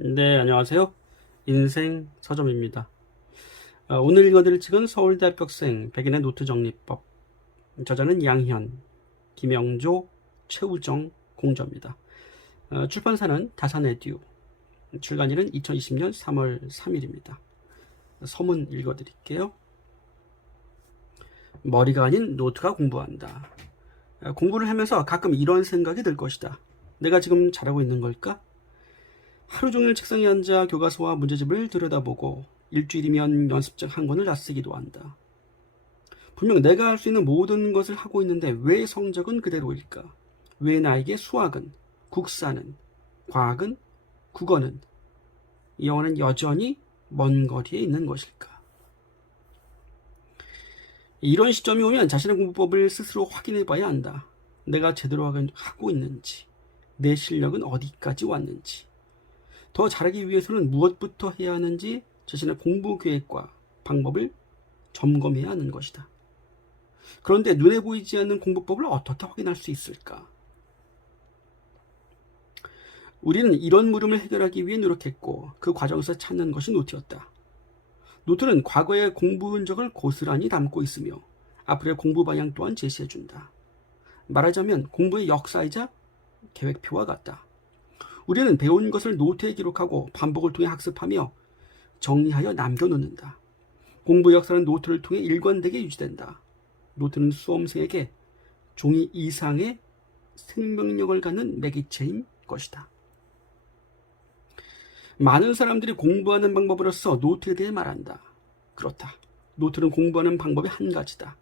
네, 안녕하세요. 인생 서점입니다. 오늘 읽어드릴 책은 서울대 합격생 백인의 노트 정리법. 저자는 양현, 김영조, 최우정 공저입니다. 출판사는 다산에듀. 출간일은 2020년 3월 3일입니다. 서문 읽어드릴게요. 머리가 아닌 노트가 공부한다. 공부를 하면서 가끔 이런 생각이 들 것이다. 내가 지금 잘하고 있는 걸까? 하루 종일 책상에 앉아 교과서와 문제집을 들여다보고 일주일이면 연습책 한 권을 다 쓰기도 한다. 분명 내가 할 수 있는 모든 것을 하고 있는데 왜 성적은 그대로일까? 왜 나에게 수학은, 국사는, 과학은, 국어는, 영어는 여전히 먼 거리에 있는 것일까? 이런 시점이 오면 자신의 공부법을 스스로 확인해 봐야 한다. 내가 제대로 하고 있는지, 내 실력은 어디까지 왔는지, 더 잘하기 위해서는 무엇부터 해야 하는지 자신의 공부 계획과 방법을 점검해야 하는 것이다. 그런데 눈에 보이지 않는 공부법을 어떻게 확인할 수 있을까? 우리는 이런 물음을 해결하기 위해 노력했고 그 과정에서 찾는 것이 노트였다. 노트는 과거의 공부 흔적을 고스란히 담고 있으며 앞으로의 공부 방향 또한 제시해준다. 말하자면 공부의 역사이자 계획표와 같다. 우리는 배운 것을 노트에 기록하고 반복을 통해 학습하며 정리하여 남겨놓는다. 공부 역사는 노트를 통해 일관되게 유지된다. 노트는 수험생에게 종이 이상의 생명력을 갖는 매개체인 것이다. 많은 사람들이 공부하는 방법으로서 노트에 대해 말한다. 그렇다. 노트는 공부하는 방법의 한 가지다.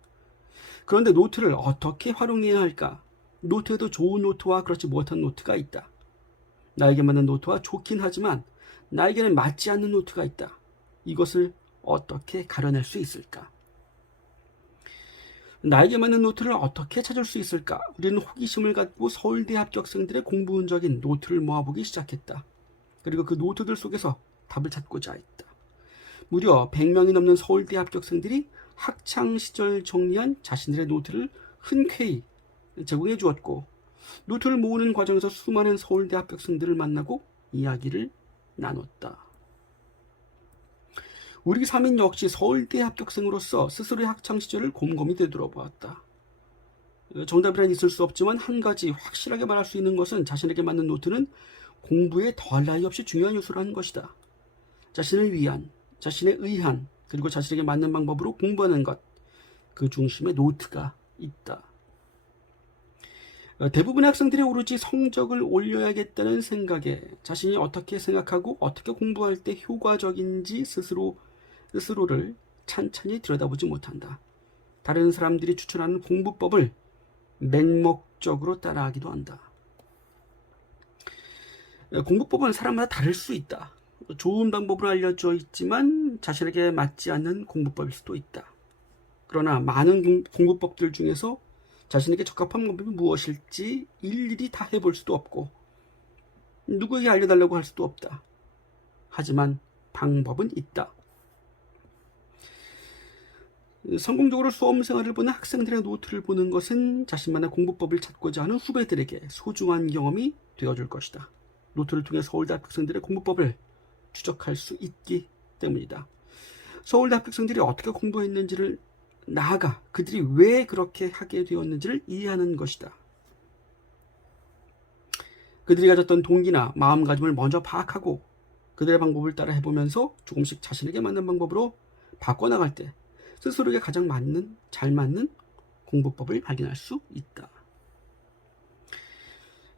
그런데 노트를 어떻게 활용해야 할까? 노트에도 좋은 노트와 그렇지 못한 노트가 있다. 나에게 맞는 노트와 좋긴 하지만 나에게는 맞지 않는 노트가 있다. 이것을 어떻게 가려낼 수 있을까? 나에게 맞는 노트를 어떻게 찾을 수 있을까? 우리는 호기심을 갖고 서울대 합격생들의 공부 흔적인 노트를 모아보기 시작했다. 그리고 그 노트들 속에서 답을 찾고자 했다. 무려 100명이 넘는 서울대 합격생들이 학창시절 정리한 자신들의 노트를 흔쾌히 제공해 주었고 노트를 모으는 과정에서 수많은 서울대 합격생들을 만나고 이야기를 나눴다. 우리 3인 역시 서울대 합격생으로서 스스로의 학창시절을 곰곰이 되돌아보았다. 정답이란 있을 수 없지만 한 가지 확실하게 말할 수 있는 것은 자신에게 맞는 노트는 공부에 더할 나위 없이 중요한 요소라는 것이다. 자신을 위한, 자신에 의한, 그리고 자신에게 맞는 방법으로 공부하는 것, 그 중심에 노트가 있다. 대부분의 학생들이 오로지 성적을 올려야겠다는 생각에 자신이 어떻게 생각하고 어떻게 공부할 때 효과적인지 스스로를 찬찬히 들여다보지 못한다. 다른 사람들이 추천하는 공부법을 맹목적으로 따라하기도 한다. 공부법은 사람마다 다를 수 있다. 좋은 방법으로 알려져 있지만 자신에게 맞지 않는 공부법일 수도 있다. 그러나 많은 공부법들 중에서 자신에게 적합한 방법이 무엇일지 일일이 다 해볼 수도 없고 누구에게 알려달라고 할 수도 없다. 하지만 방법은 있다. 성공적으로 수험생활을 보는 학생들의 노트를 보는 것은 자신만의 공부법을 찾고자 하는 후배들에게 소중한 경험이 되어줄 것이다. 노트를 통해 서울대 합격생들의 공부법을 추적할 수 있기 때문이다. 서울대 합격생들이 어떻게 공부했는지를 나아가 그들이 왜 그렇게 하게 되었는지를 이해하는 것이다. 그들이 가졌던 동기나 마음가짐을 먼저 파악하고 그들의 방법을 따라 해보면서 조금씩 자신에게 맞는 방법으로 바꿔나갈 때 스스로에게 가장 잘 맞는 공부법을 발견할 수 있다.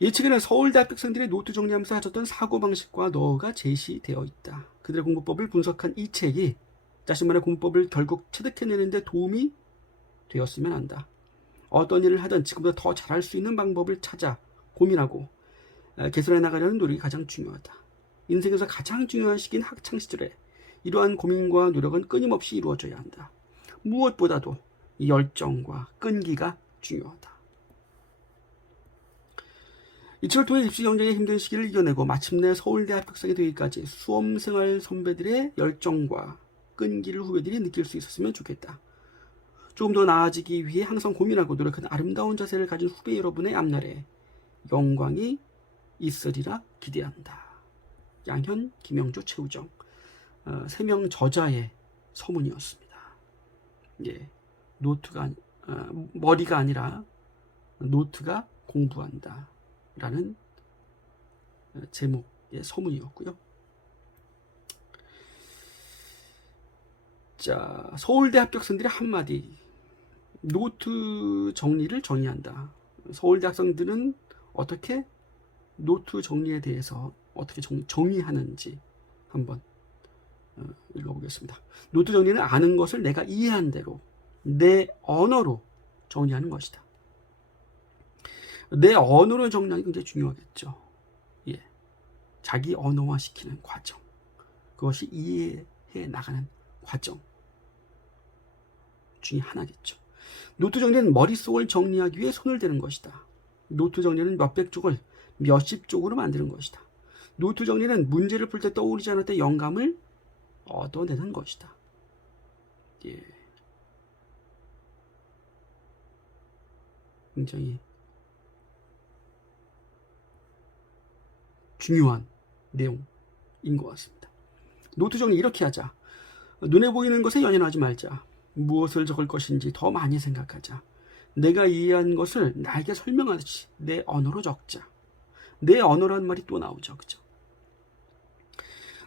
이 책에는 서울대 합격생들의 노트 정리하면서 가졌던 사고방식과 너가 제시되어 있다. 그들의 공부법을 분석한 이 책이 자신만의 공부법을 결국 체득해내는 데 도움이 되었으면 한다. 어떤 일을 하든 지금보다 더 잘할 수 있는 방법을 찾아 고민하고 개선해 나가려는 노력이 가장 중요하다. 인생에서 가장 중요한 시기인 학창시절에 이러한 고민과 노력은 끊임없이 이루어져야 한다. 무엇보다도 열정과 끈기가 중요하다. 이 책을 통해 입시 경쟁의 힘든 시기를 이겨내고 마침내 서울대 합격생이 되기까지 수험생활 선배들의 열정과 끈기를 후배들이 느낄 수 있었으면 좋겠다. 조금 더 나아지기 위해 항상 고민하고 노력하는 아름다운 자세를 가진 후배 여러분의 앞날에 영광이 있으리라 기대한다. 양현, 김영조, 최우정 3명 저자의 서문이었습니다. 예, 노트가 머리가 아니라 노트가 공부한다 라는 제목의 서문이었고요. 자, 서울대 합격생들의 한마디. 노트 정리를 정의한다. 서울대 학생들은 어떻게 노트 정리에 대해서 어떻게 정의하는지 한번 읽어보겠습니다. 노트 정리는 아는 것을 내가 이해한 대로 내 언어로 정리하는 것이다. 내 언어로 정리하는 게 굉장히 중요하겠죠. 예, 자기 언어화시키는 과정, 그것이 이해해 나가는 과정 중에 하나겠죠. 노트 정리는 머릿속을 정리하기 위해 손을 대는 것이다. 노트 정리는 몇백 쪽을 몇십 쪽으로 만드는 것이다. 노트 정리는 문제를 풀 때 떠오르지 않을 때 영감을 얻어내는 것이다. 예. 굉장히 중요한 내용인 것 같습니다. 노트 정리 이렇게 하자. 눈에 보이는 것에 연연하지 말자. 무엇을 적을 것인지 더 많이 생각하자. 내가 이해한 것을 나에게 설명하듯이 내 언어로 적자. 내 언어란 말이 또 나오죠. 그죠?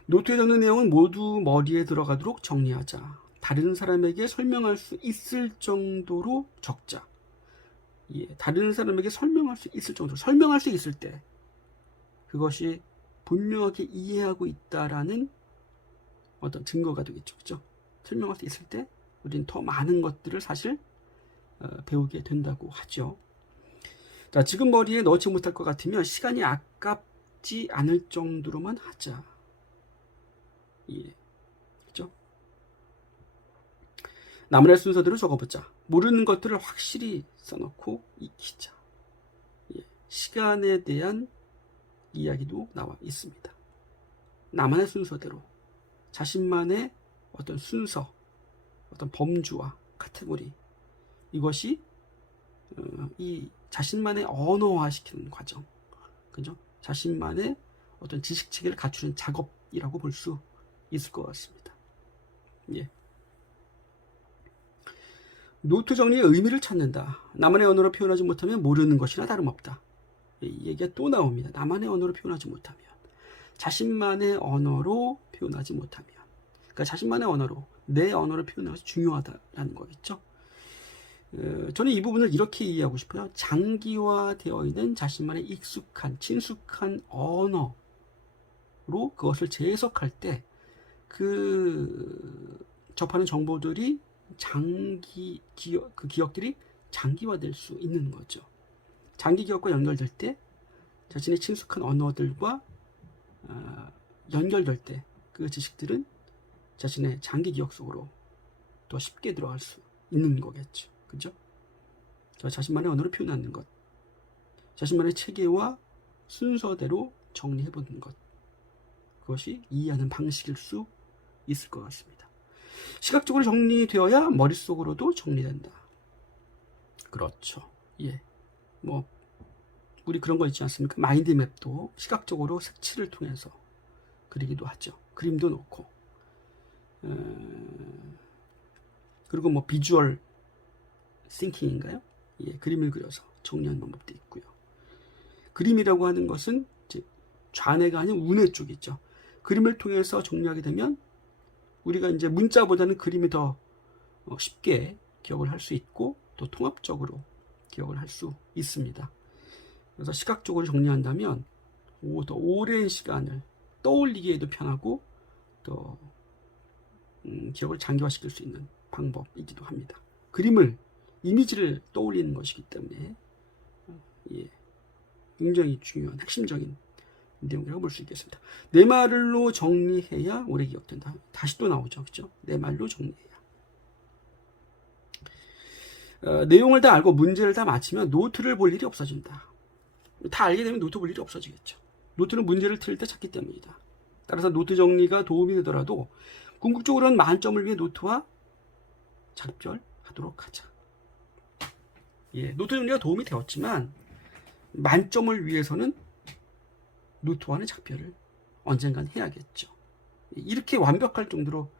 노트에 적는 내용은 모두 머리에 들어가도록 정리하자. 다른 사람에게 설명할 수 있을 정도로 적자. 예, 다른 사람에게 설명할 수 있을 정도로. 설명할 수 있을 때 그것이 분명하게 이해하고 있다라는 어떤 증거가 되겠죠. 그죠? 설명할 수 있을 때 우리는 더 많은 것들을 사실 배우게 된다고 하죠. 자, 지금 머리에 넣지 못할 것 같으면 시간이 아깝지 않을 정도로만 하자. 예, 그죠? 나무랄 순서대로 적어보자. 모르는 것들을 확실히 써놓고 익히자. 예, 시간에 대한 이야기도 나와 있습니다. 나만의 순서대로 자신만의 어떤 순서, 어떤 범주와 카테고리, 이것이 이 자신만의 언어화시키는 과정, 그죠? 자신만의 어떤 지식 체계를 갖추는 작업이라고 볼 수 있을 것 같습니다. 예. 노트 정리의 의미를 찾는다. 나만의 언어로 표현하지 못하면 모르는 것이나 다름없다. 이 얘기가 또 나옵니다. 나만의 언어로 표현하지 못하면, 자신만의 언어로 표현하지 못하면, 그러니까 자신만의 언어로, 내 언어로 표현하는 것이 중요하다라는 거겠죠. 저는 이 부분을 이렇게 이해하고 싶어요. 장기화되어 있는 자신만의 익숙한, 친숙한 언어로 그것을 재해석할 때 그 접하는 정보들이 그 기억들이 장기화될 수 있는 거죠. 장기 기억과 연결될 때 자신의 친숙한 언어들과 연결될 때 그 지식들은 자신의 장기 기억 속으로 더 쉽게 들어갈 수 있는 거겠죠. 그죠? 자신만의 언어로 표현하는 것, 자신만의 체계와 순서대로 정리해보는 것, 그것이 이해하는 방식일 수 있을 것 같습니다. 시각적으로 정리되어야 머릿속으로도 정리된다. 그렇죠. 예. 뭐 우리 그런 거 있지 않습니까? 마인드맵도 시각적으로 색칠을 통해서 그리기도 하죠. 그림도 놓고. 그리고 뭐 비주얼 싱킹인가요? 예, 그림을 그려서 정리하는 방법도 있고요. 그림이라고 하는 것은 이제 좌뇌가 아닌 우뇌 쪽이죠. 그림을 통해서 정리하게 되면 우리가 이제 문자보다는 그림이 더 쉽게 기억을 할 수 있고 또 통합적으로 기억을 할 수 있습니다. 그래서 시각적으로 정리한다면 더 오랜 시간을 떠올리기에도 편하고 또 기억을 장기화시킬 수 있는 방법이기도 합니다. 그림을, 이미지를 떠올리는 것이기 때문에 예, 굉장히 중요한 핵심적인 내용이라고 볼 수 있겠습니다. 내 말로 정리해야 오래 기억된다. 다시 또 나오죠. 그렇죠? 내 말로 정리해야. 내용을 다 알고 문제를 다 맞히면 노트를 볼 일이 없어진다. 다 알게 되면 노트 볼 일이 없어지겠죠. 노트는 문제를 틀 때 찾기 때문이다. 따라서 노트 정리가 도움이 되더라도 궁극적으로는 만점을 위해 노트와 작별하도록 하자. 예, 노트 정리가 도움이 되었지만 만점을 위해서는 노트와는 작별을 언젠간 해야겠죠. 이렇게 완벽할 정도로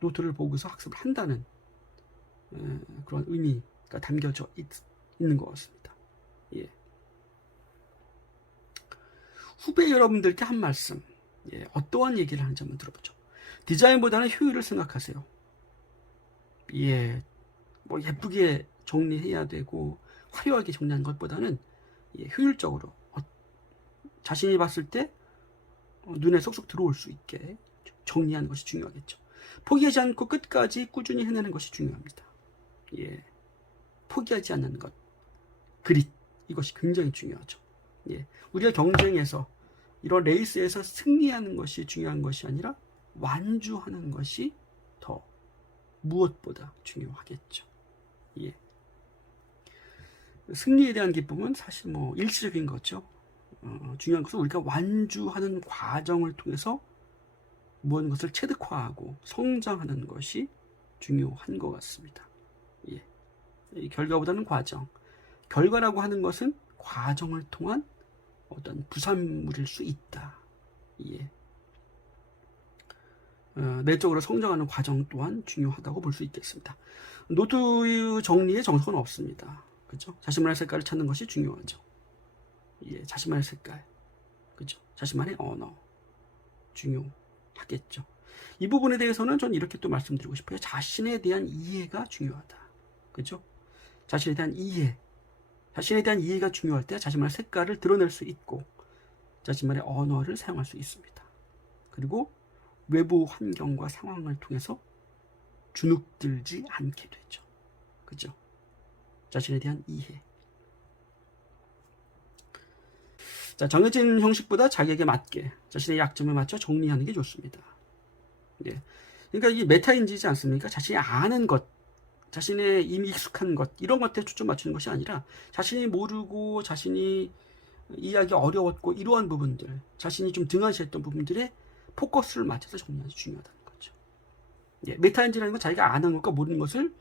노트를 보고서 학습을 한다는 그런 의미가 담겨져 있는 것 같습니다. 예. 후배 여러분들께 한 말씀, 어떠한 얘기를 하는지 한번 들어보죠. 디자인보다는 효율을 생각하세요. 뭐 예쁘게 정리해야 되고 화려하게 정리하는 것보다는 효율적으로 자신이 봤을 때 눈에 쏙쏙 들어올 수 있게 정리하는 것이 중요하겠죠. 포기하지 않고 끝까지 꾸준히 해내는 것이 중요합니다. 포기하지 않는 것, 그릿, 이것이 굉장히 중요하죠. 우리가 경쟁에서 이런 레이스에서 승리하는 것이 중요한 것이 아니라 완주하는 것이 더 무엇보다 중요하겠죠. 승리에 대한 기쁨은 사실 뭐 일시적인 거죠. 중요한 것은 우리가 완주하는 과정을 통해서 무언 것을 체득화하고 성장하는 것이 중요한 것 같습니다. 이 결과보다는 과정. 결과라고 하는 것은 과정을 통한 어떤 부산물일 수 있다. 내적으로 성장하는 과정 또한 중요하다고 볼 수 있겠습니다. 노트 정리에 정석은 없습니다. 그죠? 자신만의 색깔을 찾는 것이 중요하죠. 자신만의 색깔, 그죠? 자신만의 언어 중요하겠죠. 이 부분에 대해서는 전 이렇게 또 말씀드리고 싶어요. 자신에 대한 이해가 중요하다. 그죠? 자신에 대한 이해가 중요할 때 자신만의 색깔을 드러낼 수 있고 자신만의 언어를 사용할 수 있습니다. 그리고 외부 환경과 상황을 통해서 주눅들지 않게 되죠. 그죠? 자신에 대한 이해. 자, 정해진 형식보다 자기에게 맞게 자신의 약점에 맞춰 정리하는 게 좋습니다. 그러니까 이게 메타인지지 않습니까? 자신이 아는 것, 자신의 이미 익숙한 것, 이런 것들에 초점 맞추는 것이 아니라 자신이 모르고 자신이 이해하기 어려웠고 이러한 부분들, 자신이 좀 등한시했던 부분들에 포커스를 맞춰서 정리하는 게 중요하다는 거죠. 메타인지라는 건 자기가 아는 것과 모르는 것을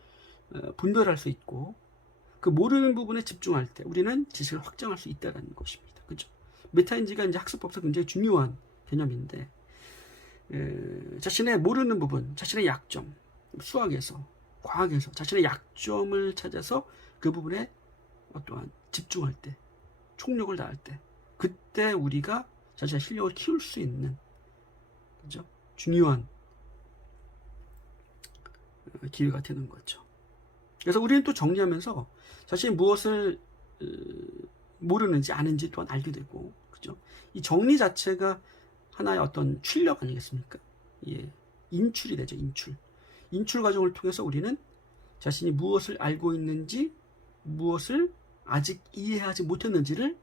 분별할 수 있고 그 모르는 부분에 집중할 때 우리는 지식을 확장할 수 있다는 것입니다. 그죠? 메타인지가 이제 학습법에서 굉장히 중요한 개념인데 자신의 모르는 부분, 자신의 약점, 수학에서, 과학에서 자신의 약점을 찾아서 그 부분에 어떠한 집중할 때, 총력을 다할 때, 그때 우리가 자신의 실력을 키울 수 있는, 그죠? 중요한 기회가 되는 거죠. 그래서 우리는 또 정리하면서 자신이 무엇을 모르는지 아는지 또한 알게 되고, 그죠? 이 정리 자체가 하나의 어떤 출력 아니겠습니까? 인출이 되죠, 인출. 인출 과정을 통해서 우리는 자신이 무엇을 알고 있는지, 무엇을 아직 이해하지 못했는지를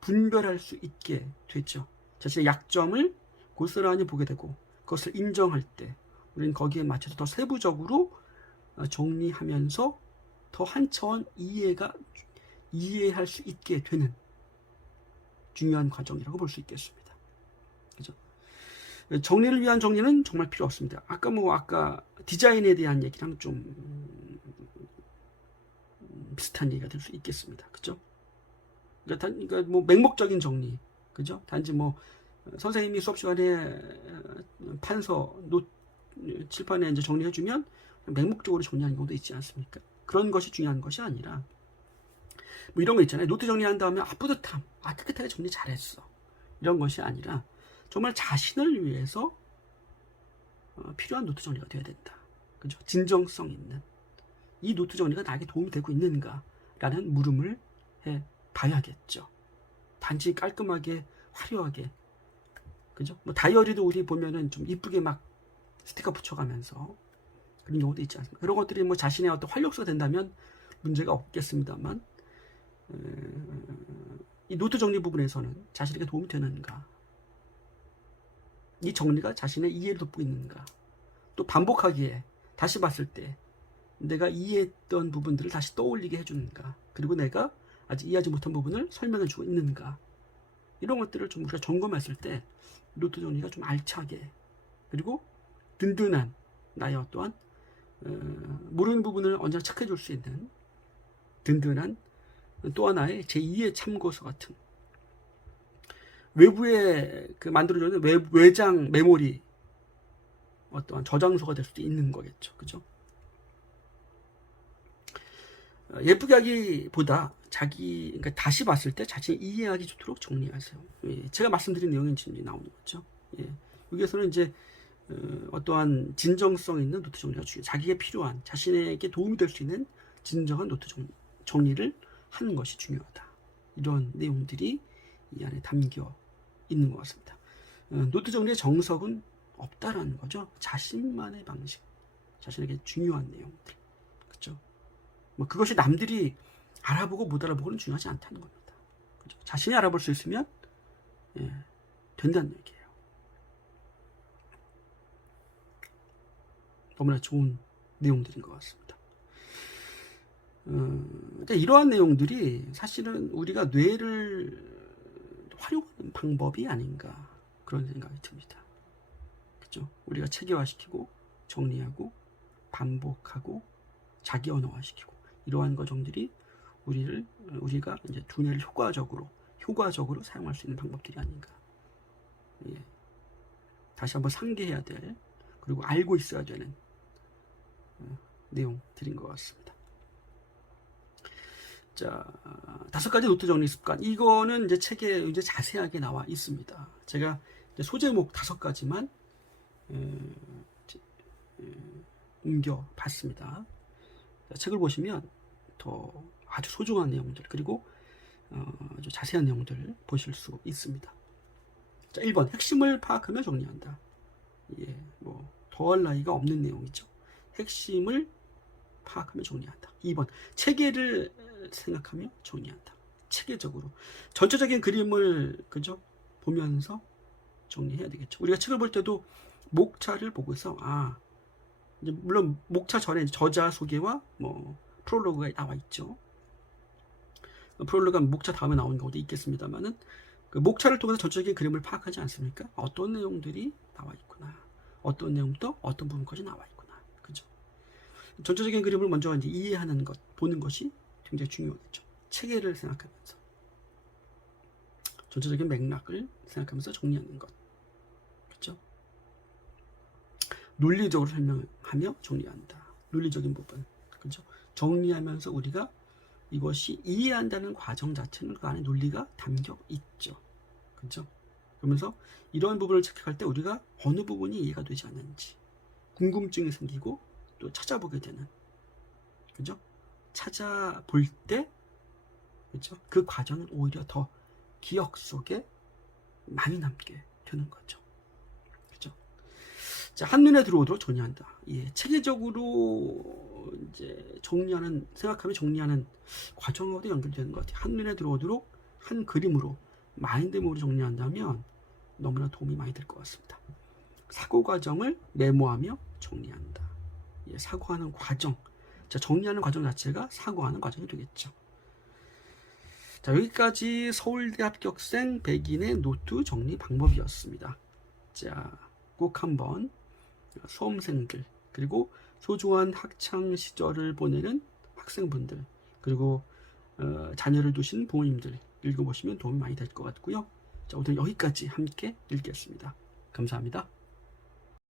분별할 수 있게 되죠. 자신의 약점을 고스란히 보게 되고, 그것을 인정할 때, 우리는 거기에 맞춰서 더 세부적으로 정리하면서 더 한 차원 이해할 수 있게 되는 중요한 과정이라고 볼 수 있겠습니다. 그죠? 정리를 위한 정리는 정말 필요 없습니다. 아까 디자인에 대한 얘기랑 좀 비슷한 얘기가 될 수 있겠습니다. 그죠? 그러니까 뭐 맹목적인 정리, 그죠? 단지 뭐 선생님이 수업 시간에 칠판에 이제 정리해주면 맹목적으로 정리하는 경우도 있지 않습니까? 그런 것이 중요한 것이 아니라 뭐 이런 거 있잖아요. 노트 정리한 다음에 뿌듯함, 깨끗하게 정리 잘했어, 이런 것이 아니라 정말 자신을 위해서 필요한 노트 정리가 되어야 된다. 그죠? 진정성 있는 이 노트 정리가 나에게 도움이 되고 있는가라는 물음을 해 봐야겠죠. 단지 깔끔하게 화려하게, 그죠? 뭐 다이어리도 우리 보면은 좀 이쁘게 막 스티커 붙여가면서 그런 경우도 있지 않습니까? 그런 것들이 뭐 자신의 어떤 활력소가 된다면 문제가 없겠습니다만, 이 노트 정리 부분에서는 자신에게 도움이 되는가, 이 정리가 자신의 이해를 돕고 있는가, 또 반복하기에 다시 봤을 때 내가 이해했던 부분들을 다시 떠올리게 해주는가, 그리고 내가 아직 이해하지 못한 부분을 설명해주고 있는가, 이런 것들을 좀 우리가 점검했을 때 노트 정리가 좀 알차게, 그리고 든든한 나의 어떠한 모르는 부분을 언제나 체크해줄 수 있는 든든한 또 하나의 제2의 참고서 같은 외부에 그 만들어주는 외장 메모리 어떠한 저장소가 될 수도 있는 거겠죠. 그죠? 예쁘게 하기보다 그러니까 다시 봤을 때 자신이 이해하기 좋도록 정리하세요. 예, 제가 말씀드린 내용이 지금 나오는 거죠. 예, 여기에서는 이제 어떠한 진정성 있는 노트 정리가 중요해요. 자기에게 필요한, 자신에게 도움이 될 수 있는 진정한 노트 정리를 하는 것이 중요하다. 이런 내용들이 이 안에 담겨 있는 것 같습니다. 노트 정리의 정석은 없다라는 거죠. 자신만의 방식, 자신에게 중요한 내용들, 그렇죠? 뭐 그것이 남들이 알아보고 못 알아보고는 중요하지 않다는 겁니다. 그렇죠? 자신이 알아볼 수 있으면 된다는 얘기예요. 너무나 좋은 내용들인 것 같습니다. 이러한 내용들이 사실은 우리가 뇌를 활용하는 방법이 아닌가 그런 생각이 듭니다. 그렇죠? 우리가 체계화시키고 정리하고 반복하고 자기 언어화시키고 이러한 과정들이 우리가 이제 두뇌를 효과적으로 사용할 수 있는 방법들이 아닌가. 예. 다시 한번 상기해야 될, 그리고 알고 있어야 되는 내용들인 것 같습니다. 자, 5가지 노트 정리 습관. 이거는 이제 책에 이제 자세하게 나와 있습니다. 제가 이제 소제목 5가지만 옮겨 봤습니다. 책을 보시면 더 아주 소중한 내용들, 그리고 아주 자세한 내용들을 보실 수 있습니다. 자, 1번, 핵심을 파악하며 정리한다. 예, 뭐 더할 나위가 없는 내용이죠. 핵심을 파악하며 정리한다. 2번, 체계를 생각하며 정리한다. 체계적으로 전체적인 그림을 그죠 보면서 정리해야 되겠죠. 우리가 책을 볼 때도 목차를 보고서 이제 물론 목차 전에 저자 소개와 뭐 프롤로그가 나와 있죠. 프롤로그가 목차 다음에 나오는 경우도 있겠습니다만은 그 목차를 통해서 전체적인 그림을 파악하지 않습니까? 어떤 내용들이 나와 있구나, 어떤 내용부터 어떤 부분까지 나와 있구나, 그죠? 전체적인 그림을 먼저 이제 이해하는 것, 보는 것이 굉장히 중요하겠죠. 체계를 생각하면서 전체적인 맥락을 생각하면서 정리하는 것, 그렇죠? 논리적으로 설명하며 정리한다. 논리적인 부분, 그렇죠? 정리하면서 우리가 이것이 이해한다는 과정 자체는 그 안에 논리가 담겨 있죠. 그렇죠? 그러면서 이런 부분을 체크할 때 우리가 어느 부분이 이해가 되지 않는지 궁금증이 생기고 또 찾아보게 되는, 그죠? 찾아볼 때, 그죠? 그 과정은 오히려 더 기억 속에 많이 남게 되는 거죠. 그죠? 자, 한눈에 들어오도록 정리한다. 예, 체계적으로 이제 생각하며 정리하는 과정하고도 연결되는 것 같아요. 한눈에 들어오도록 한 그림으로 마인드맵으로 정리한다면 너무나 도움이 많이 될 것 같습니다. 사고 과정을 메모하며 정리한다. 예, 사고하는 과정. 자, 정리하는 과정 자체가 사고하는 과정이 되겠죠. 자, 여기까지 서울대 합격생 백인의 노트 정리 방법이었습니다. 자, 꼭 한번 수험생들, 그리고 소중한 학창 시절을 보내는 학생분들, 그리고 자녀를 두신 부모님들 읽어보시면 도움이 많이 될 것 같고요. 자, 오늘 여기까지 함께 읽겠습니다. 감사합니다.